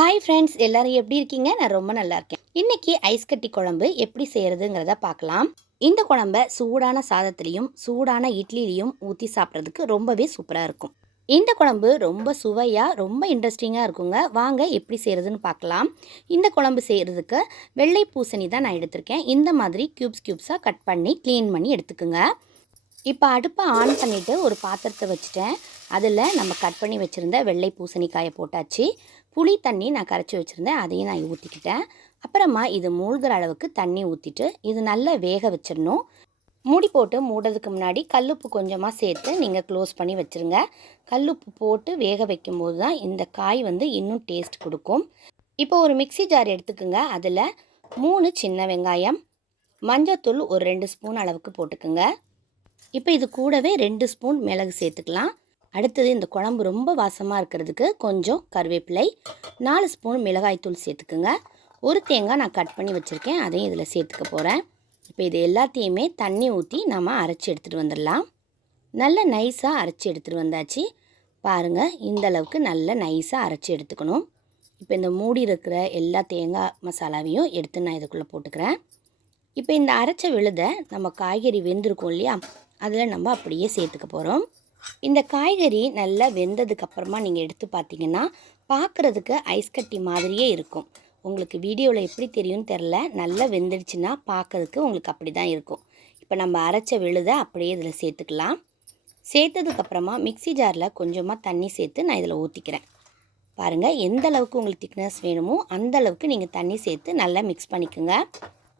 Hi friends எல்லாரும் எப்படி இருக்கீங்க? நான் ரொம்ப நல்லா இருக்கேன். இன்னைக்கு ஐஸ் கட்டி குழம்பு எப்படி செய்யறதுங்கிறத பார்க்கலாம். இந்த குழம்ப சூடான சாதத்துலேயும் சூடான இட்லிலையும் ஊற்றி சாப்பிட்றதுக்கு ரொம்பவே சூப்பராக இருக்கும். இந்த குழம்பு ரொம்ப சுவையாக ரொம்ப இன்ட்ரெஸ்டிங்காக இருக்குங்க. வாங்க எப்படி செய்கிறதுன்னு பார்க்கலாம். இந்த குழம்பு செய்கிறதுக்கு வெள்ளை பூசணி தான் நான் எடுத்திருக்கேன். இந்த மாதிரி க்யூப்ஸ் க்யூப்ஸாக கட் பண்ணி க்ளீன் பண்ணி எடுத்துக்கோங்க. இப்போ அடுப்பை ஆன் பண்ணிவிட்டு ஒரு பாத்திரத்தை வச்சுட்டேன். அதில் நம்ம கட் பண்ணி வச்சுருந்த வெள்ளை பூசணிக்காயை போட்டாச்சு. புளி தண்ணி நான் கரைச்சி வச்சுருந்தேன். அதையும் நான் ஊற்றிக்கிட்டேன் அப்புறமா இது மூழ்கிற அளவுக்கு தண்ணி ஊற்றிட்டு இது நல்லா வேக வச்சிடணும் மூடி போட்டு மூடுறதுக்கு முன்னாடி கல்லுப்பு கொஞ்சமாக சேர்த்து நீங்கள் க்ளோஸ் பண்ணி வச்சுருங்க. கல்லுப்பு போட்டு வேக வைக்கும்போது தான் இந்த காய் வந்து இன்னும் டேஸ்ட் கொடுக்கும். இப்போ ஒரு மிக்சி ஜார் எடுத்துக்கோங்க. அதில் மூணு சின்ன வெங்காயம் மஞ்சத்தூள் ஒரு ரெண்டு ஸ்பூன் அளவுக்கு போட்டுக்குங்க. இப்போ இது கூடவே ரெண்டு ஸ்பூன் மிளகு சேர்த்துக்கலாம். அடுத்தது இந்த குழம்பு ரொம்ப வாசமாக இருக்கிறதுக்கு கொஞ்சம் கருவேப்பிலை நாலு ஸ்பூன் மிளகாய்த்தூள் சேர்த்துக்குங்க. ஒரு தேங்காய் நான் கட் பண்ணி வச்சுருக்கேன் அதையும் இதில் சேர்த்துக்க போகிறேன் இப்போ இது எல்லாத்தையுமே தண்ணி ஊற்றி நம்ம அரைச்சி எடுத்துகிட்டு வந்துடலாம். நல்ல நைஸாக அரைச்சி எடுத்துகிட்டு வந்தாச்சு. பாருங்கள் இந்த அளவுக்கு நல்ல நைஸாக அரைச்சி எடுத்துக்கணும். இப்போ இந்த மூடி இருக்கிற எல்லா தேங்காய் மசாலாவையும் எடுத்து நான் இதுக்குள்ளே போட்டுக்கிறேன். இப்போ இந்த அரைச்ச விழுதை நம்ம காய்கறி வெந்திருக்கோம் இல்லையா அதில் நம்ம அப்படியே சேர்த்துக்க போகிறோம் இந்த காய்கறி நல்லா வெந்ததுக்கு அப்புறமா நீங்கள் எடுத்து பார்த்தீங்கன்னா பார்க்குறதுக்கு ஐஸ் கட்டி மாதிரியே இருக்கும். உங்களுக்கு வீடியோவில் எப்படி தெரியும்னு தெரில நல்லா வெந்துடுச்சுன்னா பார்க்கறதுக்கு உங்களுக்கு அப்படி தான் இருக்கும். இப்போ நம்ம அரைச்ச விழுதை அப்படியே இதில் சேர்த்துக்கலாம். சேர்த்ததுக்கப்புறமா மிக்சி ஜாரில் கொஞ்சமாக தண்ணி சேர்த்து நான் இதில் ஊற்றிக்கிறேன் பாருங்கள் எந்த அளவுக்கு உங்களுக்கு திக்னஸ் வேணுமோ அந்த அளவுக்கு நீங்கள் தண்ணி சேர்த்து நல்லா மிக்ஸ் பண்ணிக்கோங்க.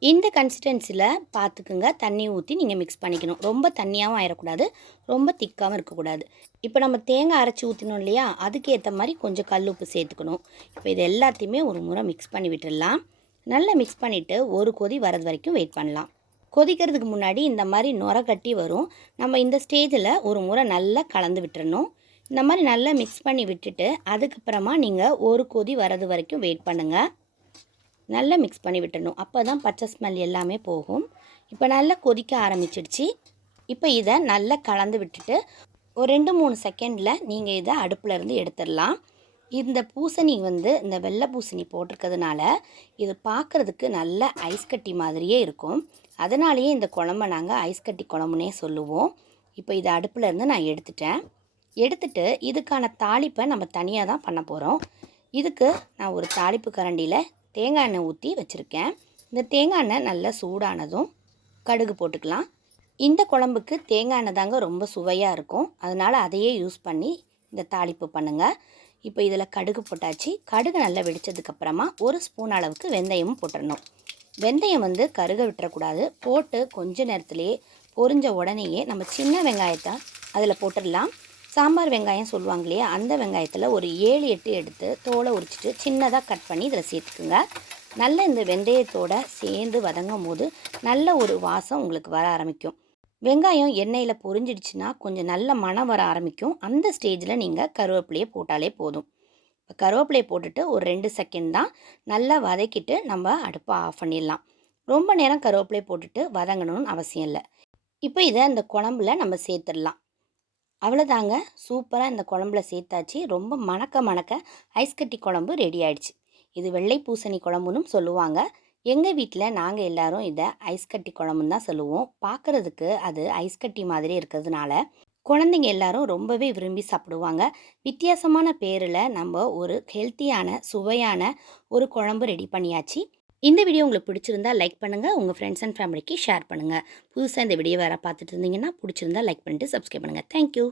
இந்த கன்சிஸ்டன்சியில் பார்த்துக்குங்க தண்ணி ஊற்றி நீங்கள் மிக்ஸ் பண்ணிக்கணும். ரொம்ப தண்ணியாகவும் ஆயிடக்கூடாது ரொம்ப திக்காகவும் இருக்கக்கூடாது. இப்போ நம்ம தேங்காய் அரைச்சி ஊற்றினோம் இல்லையா? அதுக்கேற்ற மாதிரி கொஞ்சம் கல் உப்பு சேர்த்துக்கணும். இப்போ இது எல்லாத்தையுமே ஒரு முறை மிக்ஸ் பண்ணி விட்டுடலாம். நல்லா மிக்ஸ் பண்ணிவிட்டு ஒரு கொதி வரது வரைக்கும் வெயிட் பண்ணலாம். கொதிக்கிறதுக்கு முன்னாடி இந்த மாதிரி நுர கட்டி வரும். நம்ம இந்த ஸ்டேஜில் ஒரு முறை நல்லா கலந்து விட்டுறணும். இந்த மாதிரி நல்லா மிக்ஸ் பண்ணி விட்டுட்டு அதுக்கப்புறமா நீங்கள் ஒரு கொதி வரது வரைக்கும் வெயிட் பண்ணுங்கள் நல்லா மிக்ஸ் பண்ணி விட்டணும் அப்போ தான் பச்சை ஸ்மெல் எல்லாமே போகும். இப்போ நல்லா கொதிக்க ஆரம்பிச்சிடுச்சு. இப்போ இதை நல்லா கலந்து விட்டுட்டு ஒரு ரெண்டு மூணு செகண்டில் நீங்கள் இதை அடுப்பில் இருந்து எடுத்துடலாம். இந்த பூசணி வந்து இந்த வெள்ளை பூசணி போட்டிருக்கிறதுனால இது பார்க்குறதுக்கு நல்ல ஐஸ் கட்டி மாதிரியே இருக்கும். அதனாலேயே இந்த குழம்ப நாங்கள் ஐஸ் கட்டி குழம்புனே சொல்லுவோம். இப்போ இதை அடுப்பில் இருந்து நான் எடுத்துட்டேன். எடுத்துட்டு இதுக்கான தாளிப்பை நம்ம தனியாக தான் பண்ண போகிறோம் இதுக்கு நான் ஒரு தாளிப்பு கரண்டியில் தேங்காய் எண்ணெய் ஊற்றி வச்சுருக்கேன். இந்த தேங்காய் எண்ணெய் நல்லா சூடானதும் கடுகு போட்டுக்கலாம். இந்த குழம்புக்கு தேங்காய் எண்ணெய் தாங்க ரொம்ப சுவையாக இருக்கும். அதனால் அதையே யூஸ் பண்ணி இந்த தாளிப்பு பண்ணுங்கள் இப்போ இதில் கடுகு போட்டாச்சு. கடுகு நல்லா வெடித்ததுக்கப்புறமா ஒரு ஸ்பூன் அளவுக்கு வெந்தயமும் போட்டுடணும் வெந்தயம் வந்து கருக விட்டுறக்கூடாது. போட்டு கொஞ்ச நேரத்துலேயே பொரிஞ்ச உடனேயே நம்ம சின்ன வெங்காயத்தை அதில் போட்டுடலாம். சாம்பார் வெங்காயம் சொல்லுவாங்க இல்லையா? அந்த வெங்காயத்தில் ஒரு ஏழு எட்டு எடுத்து தோலை உரிச்சிட்டு சின்னதாக கட் பண்ணி இதில் சேர்த்துக்குங்க. நல்ல இந்த வெந்தயத்தோடு சேர்ந்து வதங்கும் போது நல்ல ஒரு வாசம் உங்களுக்கு வர ஆரம்பிக்கும். வெங்காயம் எண்ணெயில் பொரிஞ்சிடுச்சுன்னா கொஞ்சம் நல்ல மனம் வர ஆரம்பிக்கும். அந்த ஸ்டேஜில் நீங்கள் கருவேப்பிலையை போட்டாலே போதும். இப்போ கருவேப்பிலையை போட்டுட்டு ஒரு ரெண்டு செகண்ட் தான் நல்லா வதக்கிட்டு நம்ம அடுப்பை ஆஃப் பண்ணிடலாம். ரொம்ப நேரம் கருவேப்பிலையை போட்டுட்டு வதங்கணும்னு அவசியம் இல்லை. இப்போ இதை அந்த குழம்புல நம்ம சேர்த்துடலாம். அவ்வளோதாங்க. சூப்பராக இந்த குழம்புல சேர்த்தாச்சு. ரொம்ப மணக்க மணக்க ஐஸ் கட்டி குழம்பு ரெடி ஆயிடுச்சு. இது வெள்ளை பூசணி குழம்புன்னு சொல்லுவாங்க. எங்கள் வீட்டில் நாங்கள் எல்லாரும் இதை ஐஸ் கட்டி குழம்புன்னு தான் சொல்லுவோம். பார்க்குறதுக்கு அது ஐஸ் கட்டி மாதிரி இருக்கிறதுனால குழந்தைங்க எல்லாரும் ரொம்பவே விரும்பி சாப்பிடுவாங்க. வித்தியாசமான பேரில் நம்ம ஒரு ஹெல்த்தியான சுவையான ஒரு குழம்பு ரெடி பண்ணியாச்சு. இந்த வீடியோ உங்களுக்கு பிடிச்சிருந்தா லைக் பண்ணுங்கள் உங்கள் ஃப்ரெண்ட்ஸ் அண்ட் ஃபேமிலிக்கு ஷேர் பண்ணுங்கள் புதுசாக இந்த வீடியோ வேறு பார்த்துட்டு இருந்தீங்கன்னா பிடிச்சிருந்தா லைக் பண்ணிட்டு சப்ஸ்கிரைப் பண்ணுங்கள் தேங்க்யூ